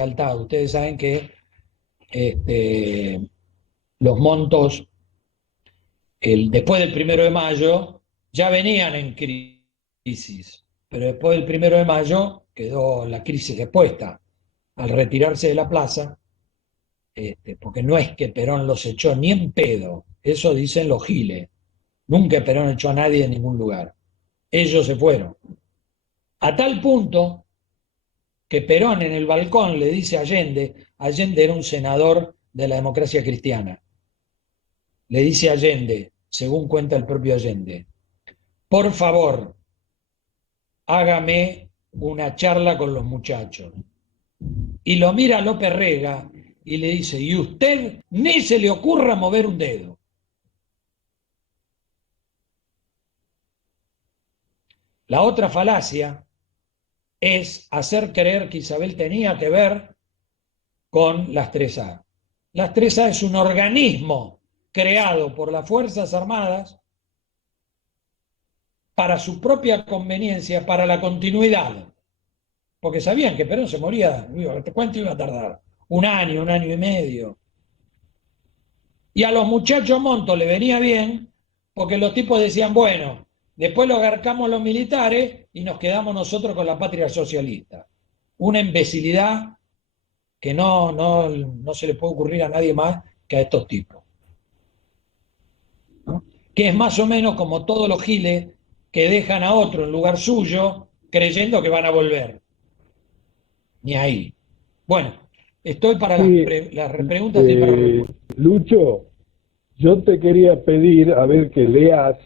lealtad. Ustedes saben que los montos, después del 1 de mayo, ya venían en crisis, pero después del 1 de mayo quedó la crisis expuesta al retirarse de la plaza, porque no es que Perón los echó ni en pedo, eso dicen los giles, nunca Perón echó a nadie en ningún lugar, ellos se fueron. A tal punto que Perón en el balcón le dice a Allende, Allende era un senador de la democracia cristiana, le dice a Allende, según cuenta el propio Allende, por favor, hágame una charla con los muchachos. Y lo mira López Rega y le dice, y usted ni se le ocurra mover un dedo. La otra falacia es hacer creer que Isabel tenía que ver con las 3A. Las 3A es un organismo creado por las Fuerzas Armadas para su propia conveniencia, para la continuidad, porque sabían que Perón se moría, ¿cuánto iba a tardar? Un año y medio. Y a los muchachos Montos le venía bien, porque los tipos decían, bueno, después lo agarcamos los militares y nos quedamos nosotros con la patria socialista. Una imbecilidad que no se le puede ocurrir a nadie más que a estos tipos, ¿no? Que es más o menos como todos los giles que dejan a otro en lugar suyo creyendo que van a volver. Ni ahí. Bueno, estoy para Sí, las preguntas y para respuestas. Lucho, yo te quería pedir a ver que leas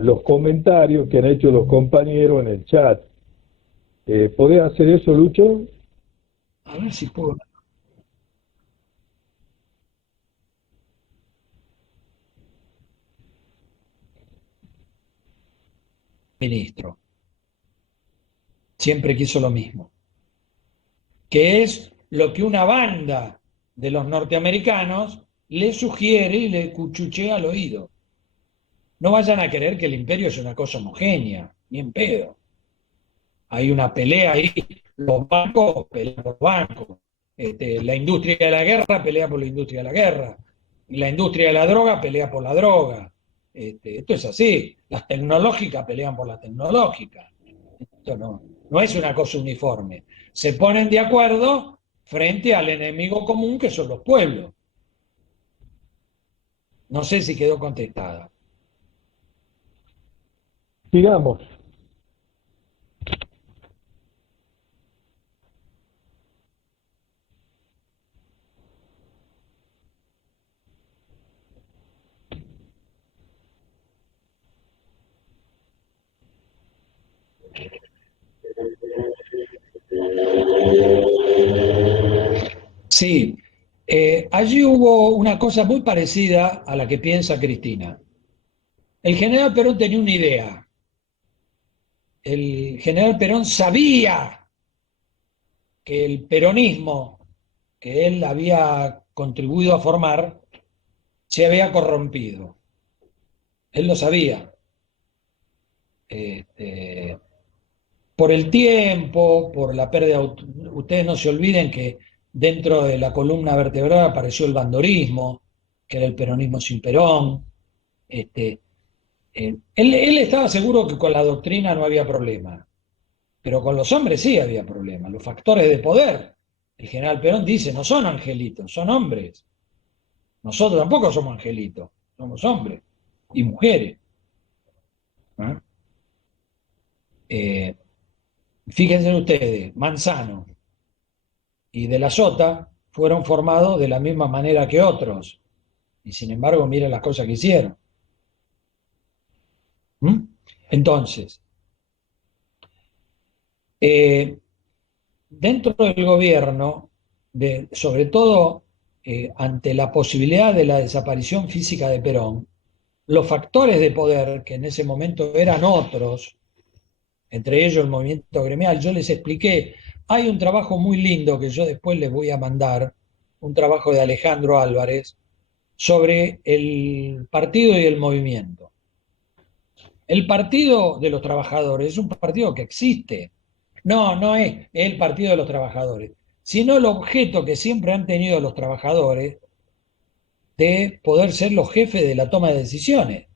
los comentarios que han hecho los compañeros en el chat. ¿Podés hacer eso, Lucho? A ver si puedo. Ministro, siempre quiso lo mismo, que es lo que una banda de los norteamericanos le sugiere y le cuchuchea al oído. No vayan a creer que el imperio es una cosa homogénea, ni en pedo. Hay una pelea ahí, los bancos pelean por los bancos, la industria de la guerra pelea por la industria de la guerra, la industria de la droga pelea por la droga. Esto es así, las tecnológicas pelean por la tecnológica. Esto no es una cosa uniforme. Se ponen de acuerdo frente al enemigo común que son los pueblos. No sé si quedó contestada. Sigamos. Sí, allí hubo una cosa muy parecida a la que piensa Cristina. El general Perón tenía una idea. El general Perón sabía que el peronismo que él había contribuido a formar se había corrompido. Él lo sabía. Este, por el tiempo, por la pérdida. Ustedes no se olviden que dentro de la columna vertebral apareció el bandorismo, que era el peronismo sin Perón. Este, él estaba seguro que con la doctrina no había problema, pero con los hombres sí había problema. Los factores de poder, el general Perón dice, no son angelitos, son hombres. Nosotros tampoco somos angelitos, somos hombres y mujeres, ¿no? Eh, Fíjense ustedes, Manzano y De la Sota fueron formados de la misma manera que otros, y sin embargo, miren las cosas que hicieron. ¿Mm? Entonces, eh, dentro del gobierno, sobre todo ante la posibilidad de la desaparición física de Perón, los factores de poder, que en ese momento eran otros, entre ellos el movimiento gremial, yo les expliqué, hay un trabajo muy lindo que yo después les voy a mandar, un trabajo de Alejandro Álvarez, sobre el partido y el movimiento. El Partido de los Trabajadores es un partido que existe. No es el Partido de los Trabajadores. sino el objeto que siempre han tenido los trabajadores de poder ser los jefes de la toma de decisiones.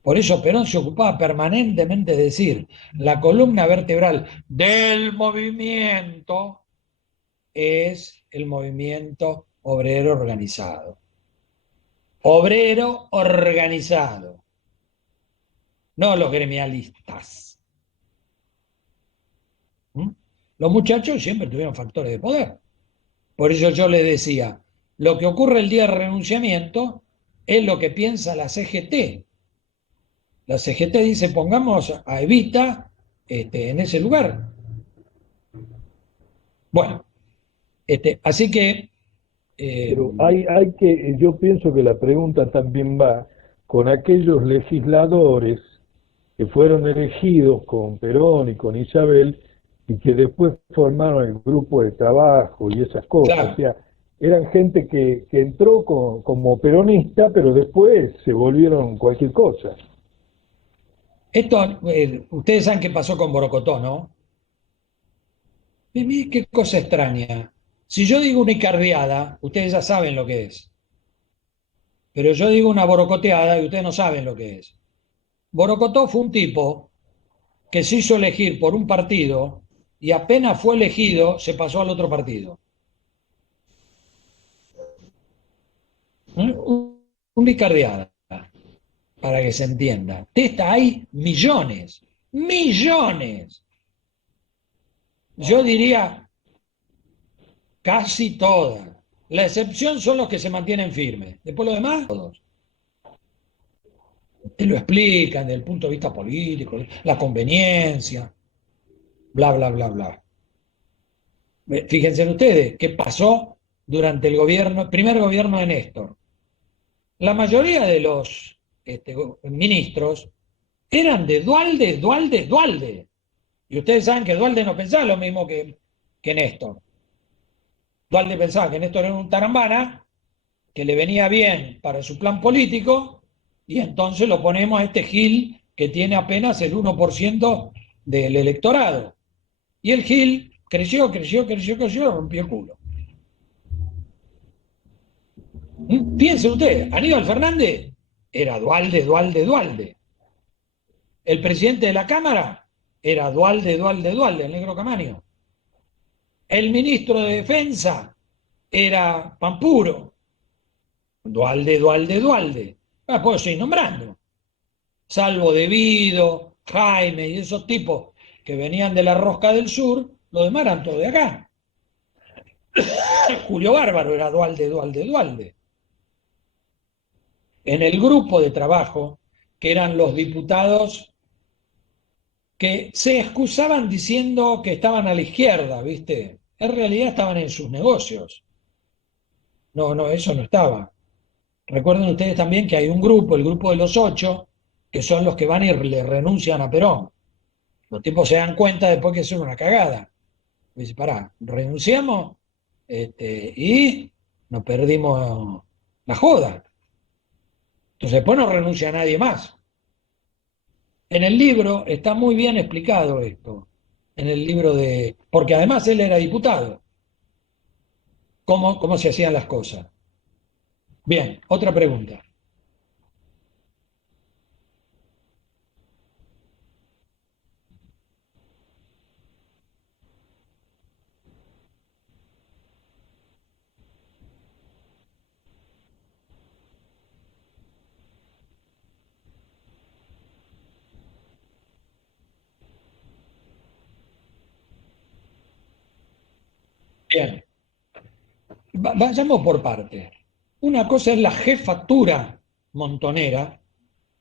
Por eso Perón se ocupaba permanentemente de decir, la columna vertebral del movimiento es el movimiento obrero organizado. Obrero organizado, no los gremialistas. ¿Mm? Los muchachos siempre tuvieron factores de poder. Por eso yo les decía, lo que ocurre el día del renunciamiento es lo que piensa la CGT. La CGT dice, pongamos a Evita en ese lugar. Bueno, así que... Pero hay que, yo pienso que la pregunta también va con aquellos legisladores que fueron elegidos con Perón y con Isabel y que después formaron el grupo de trabajo y esas cosas. O claro, sea, eran gente que entró como peronista, pero después se volvieron cualquier cosa. esto, ustedes saben qué pasó con Borocotó, ¿no? Y mire qué cosa extraña. Si yo digo una icardiada, ustedes ya saben lo que es. Pero yo digo una borocoteada y ustedes no saben lo que es. Borocotó fue un tipo que se hizo elegir por un partido y apenas fue elegido se pasó al otro partido. Una icardiada, para que se entienda. De esta hay millones, millones. Yo diría casi todas. La excepción son los que se mantienen firmes. Después lo demás, todos. Te lo explican desde el punto de vista político, la conveniencia, bla, bla, bla, bla. Fíjense ustedes qué pasó durante el primer gobierno de Néstor. La mayoría de los ministros eran de Dualde, Dualde, Dualde. Y ustedes saben que Dualde no pensaba lo mismo que Néstor. Dualde pensaba que Néstor era un tarambana, que le venía bien para su plan político, y entonces lo ponemos a este Gil que tiene apenas el 1% del electorado. Y el Gil creció, creció, creció, creció, rompió el culo. Piense usted, Aníbal Fernández era Dualde, Dualde, Dualde. El presidente de la Cámara era Dualde, Dualde, Dualde, el negro Camaño. El ministro de Defensa era Pampuro, Dualde, Dualde, Dualde. Puedo seguir nombrando. Salvo Devido, Jaime y esos tipos que venían de la rosca del sur, los demás eran todos de acá. Julio Bárbaro era Dualde, Dualde, Dualde. En el grupo de trabajo, que eran los diputados que se excusaban diciendo que estaban a la izquierda, ¿viste? En realidad estaban en sus negocios. No, no, eso no estaba. Recuerden ustedes también que hay un grupo, el grupo de los 8, que son los que van y le renuncian a Perón. Los tipos se dan cuenta después que es una cagada. Y dice, pará, renunciamos y nos perdimos la joda. Entonces después no renuncia a nadie más. En el libro está muy bien explicado esto. En el libro de... Porque además él era diputado. ¿Cómo se hacían las cosas? Bien, otra pregunta. Bien, vayamos por partes. Una cosa es la jefatura montonera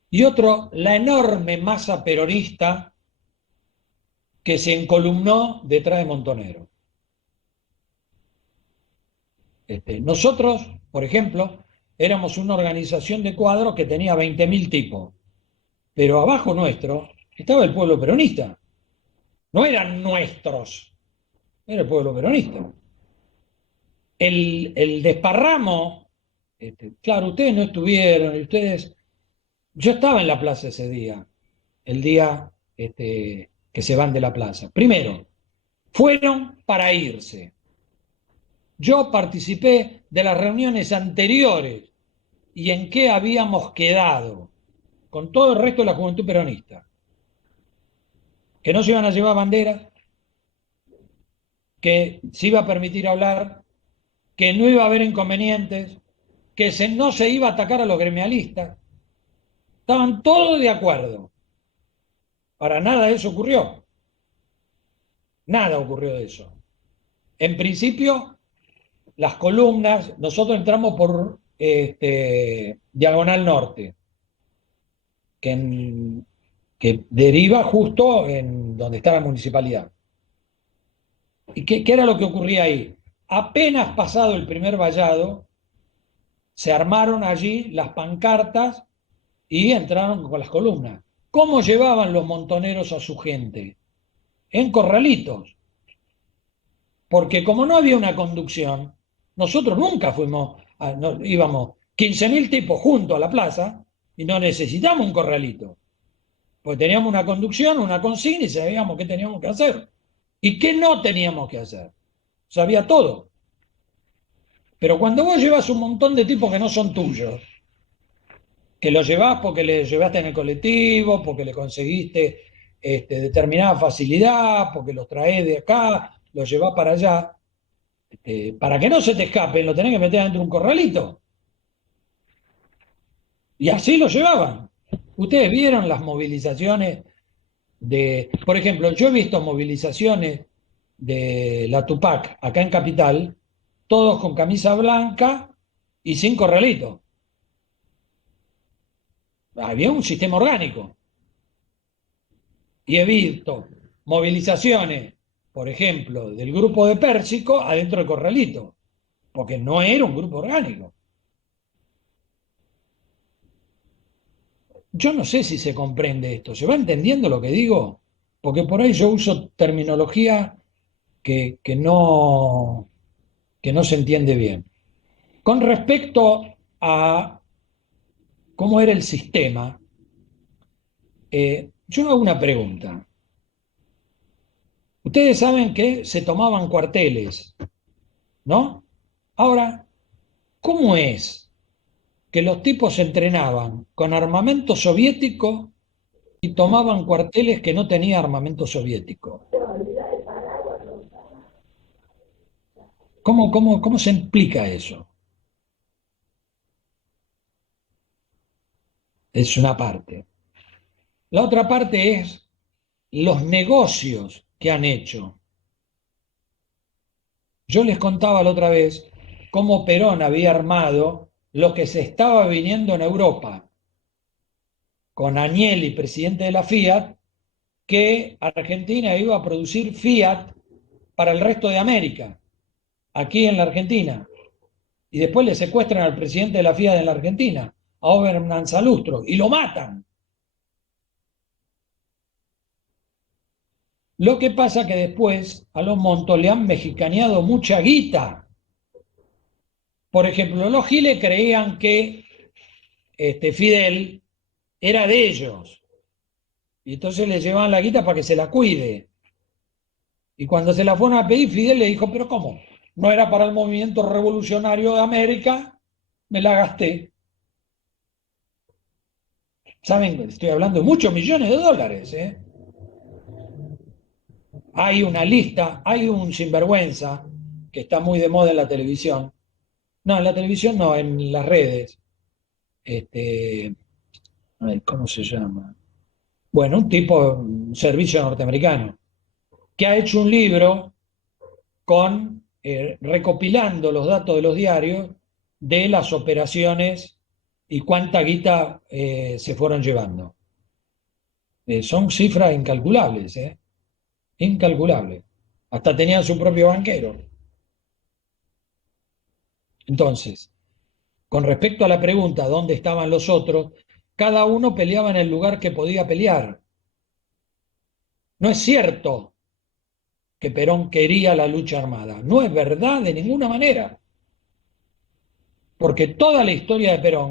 y otro la enorme masa peronista que se encolumnó detrás de Montonero. Nosotros, por ejemplo, éramos una organización de cuadros que tenía 20.000 tipos, pero abajo nuestro estaba el pueblo peronista. No eran nuestros, era el pueblo peronista. El desparramo, claro, ustedes no estuvieron, yo estaba en la plaza ese día, el día que se van de la plaza. Primero, fueron para irse. Yo participé de las reuniones anteriores y en qué habíamos quedado con todo el resto de la juventud peronista. Que no se iban a llevar banderas, que se iba a permitir hablar, que no iba a haber inconvenientes, que no se iba a atacar a los gremialistas. Estaban todos de acuerdo. Para nada de eso ocurrió. Nada ocurrió de eso. En principio, las columnas, nosotros entramos por Diagonal Norte, que deriva justo en donde está la municipalidad. ¿Y qué era lo que ocurría ahí? Apenas pasado el primer vallado, se armaron allí las pancartas y entraron con las columnas. ¿Cómo llevaban los montoneros a su gente? En corralitos. Porque como no había una conducción, nosotros nunca íbamos 15.000 tipos juntos a la plaza y no necesitamos un corralito. Porque teníamos una conducción, una consigna y sabíamos qué teníamos que hacer. ¿Y qué no teníamos que hacer? Sabía todo. Pero cuando vos llevas un montón de tipos que no son tuyos, que los llevás porque les llevaste en el colectivo, porque le conseguiste determinada facilidad, porque los traés de acá, los llevás para allá, para que no se te escapen, lo tenés que meter dentro de un corralito. Y así lo llevaban. Ustedes vieron las movilizaciones por ejemplo, yo he visto movilizaciones de la Tupac acá en Capital, todos con camisa blanca y sin corralito. Había un sistema orgánico. Y he visto movilizaciones, por ejemplo, del grupo de Pérsico adentro del corralito, porque no era un grupo orgánico. Yo no sé si se comprende esto. ¿Se va entendiendo lo que digo? Porque por ahí yo uso terminología que no se entiende bien. Con respecto a cómo era el sistema, yo hago una pregunta. Ustedes saben que se tomaban cuarteles, ¿no? Ahora, ¿cómo es que los tipos se entrenaban con armamento soviético y tomaban cuarteles que no tenían armamento soviético? ¿Cómo se explica eso? Es una parte. La otra parte es los negocios que han hecho. Yo les contaba la otra vez cómo Perón había armado lo que se estaba viniendo en Europa, con Agnelli, presidente de la Fiat, que Argentina iba a producir Fiat para el resto de América, aquí en la Argentina. Y después le secuestran al presidente de la Fiat en la Argentina, a Oberman Salustro, y lo matan. Lo que pasa que después a los Montos le han mexicaneado mucha guita. Por ejemplo, los giles creían que Fidel era de ellos. Y entonces le llevaban la guita para que se la cuide. Y cuando se la fueron a pedir, Fidel le dijo, pero ¿cómo? No era para el movimiento revolucionario de América, me la gasté. ¿Saben? Estoy hablando de muchos millones de dólares. Hay una lista, hay un sinvergüenza que está muy de moda en la televisión. No, en la televisión no, en las redes. ¿Cómo se llama? Bueno, un tipo, un servicio norteamericano, que ha hecho un libro recopilando los datos de los diarios de las operaciones y cuánta guita se fueron llevando. Son cifras incalculables, incalculables. Hasta tenían su propio banquero. Entonces, con respecto a la pregunta, ¿dónde estaban los otros? Cada uno peleaba en el lugar que podía pelear. No es cierto que Perón quería la lucha armada. No es verdad de ninguna manera. Porque toda la historia de Perón